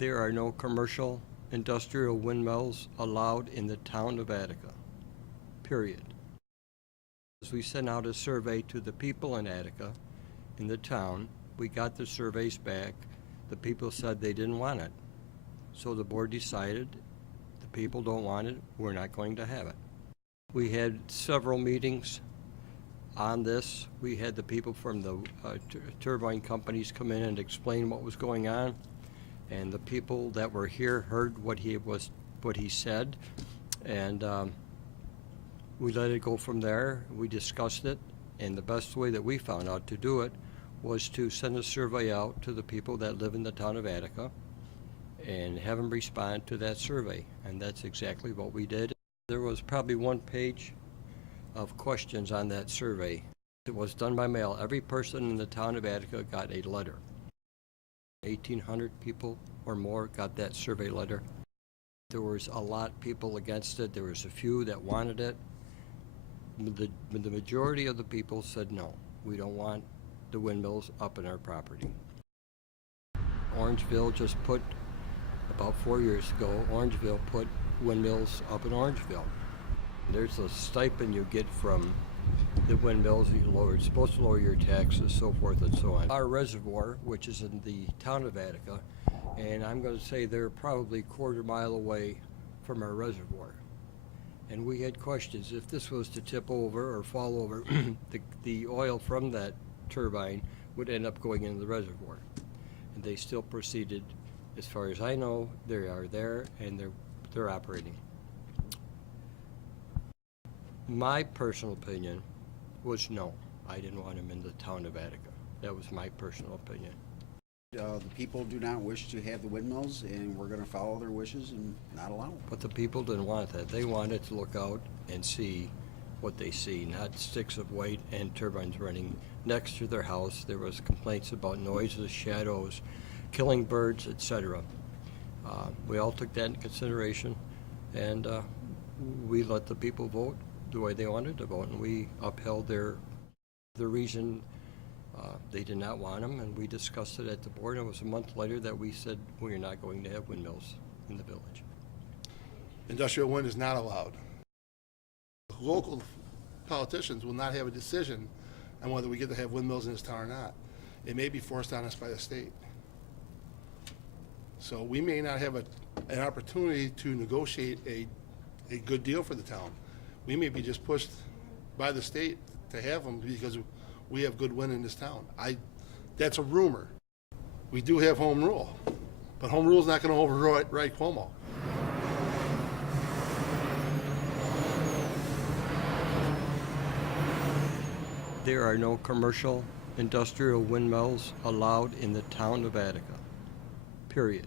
There are no commercial industrial windmills allowed in the town of Attica, period. As we sent out a survey to the people in Attica, in the town, we got the surveys back. The people said they didn't want it. So the board decided the people don't want it, we're not going to have it. We had several meetings on this. We had the people from the turbine companies come in and explain what was going on, and the people that were here heard what he said, and we let it go from there. We discussed it, and the best way that we found out to do it was to send a survey out to the people that live in the town of Attica and have them respond to that survey, and that's exactly what we did. There was probably one page of questions on that survey. It was done by mail. Every person in the town of Attica got a letter. 1,800 people or more got that survey letter. There was a lot of people against it. There was a few that wanted it. The majority of the people said no, we don't want the windmills up in our property. Orangeville just put, about 4 years ago, Orangeville put windmills up in Orangeville. There's a stipend you get from the windmills. It's supposed to lower your taxes, so forth and so on. Our reservoir, which is in the town of Attica, and I'm going to say they're probably a quarter mile away from our reservoir. And we had questions. If this was to tip over or fall over, the oil from that turbine would end up going into the reservoir. And they still proceeded. As far as I know, they are there and they're operating. My personal opinion was no. I didn't want them in the town of Attica. That was my personal opinion. The people do not wish to have the windmills, and we're going to follow their wishes and not allow them. But the people didn't want that. They wanted to look out and see what they see, not sticks of weight and turbines running next to their house. There was complaints about noises, shadows, killing birds, etc. We all took that into consideration, and we let the people vote the way they wanted to vote, and we upheld the reason they did not want them, and we discussed it at the board. And it was a month later that we said we're not going to have windmills in the village. Industrial wind is not allowed. Local politicians will not have a decision on whether we get to have windmills in this town or not. It may be forced on us by the state. So we may not have an opportunity to negotiate a good deal for the town. We may be just pushed by the state to have them because we have good wind in this town. That's a rumor. We do have home rule, but home rule is not going to override Cuomo. There are no commercial industrial windmills allowed in the town of Attica, period.